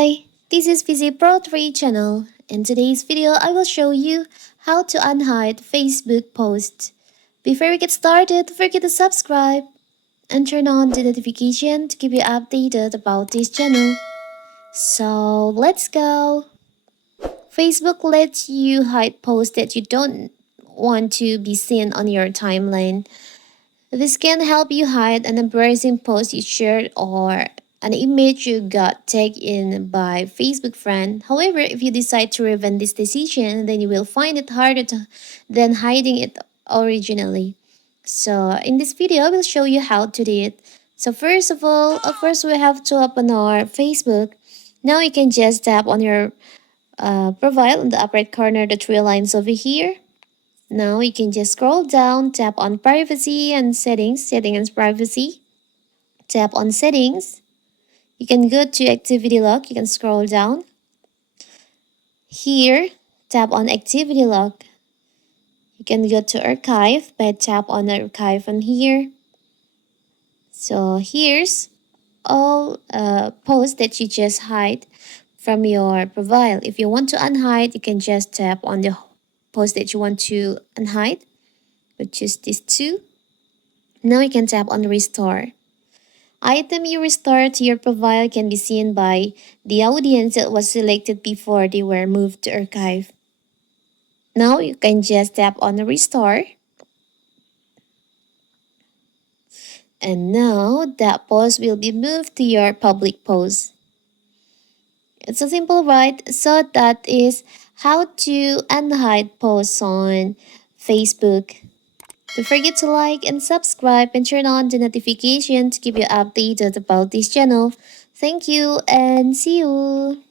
Hi, this is Busy Pro 3 channel. In today's video, I will show you how to unhide Facebook posts. Before we get started, don't forget to subscribe and turn on the notification to keep you updated about this channel. So let's go. Facebook lets you hide posts that you don't want to be seen on your timeline. This can help you hide an embarrassing post you shared or an image you got tagged in by Facebook friend. However, if you decide to revenge this decision, then you will find it than hiding it originally. So in this video, I will show you how to do it. So first of all, first we have to open our Facebook. Now you can just tap on your profile in the upper right corner, the three lines over here. Now you can just scroll down, tap on privacy and settings, and privacy. Tap on settings. You can go to activity log, you can scroll down. Here, tap on activity log. You can go to archive by tap on archive on here. So here's all posts that you just hide from your profile. If you want to unhide, you can just tap on the post that you want to unhide, which is these two. Now you can tap on restore. Item you restore to your profile can be seen by the audience that was selected before they were moved to archive. Now you can just tap on the restore. And now that post will be moved to your public post. It's a simple right? So that is how to unhide posts on Facebook. Don't forget to like and subscribe and turn on the notification to keep you updated about this channel. Thank you and see you.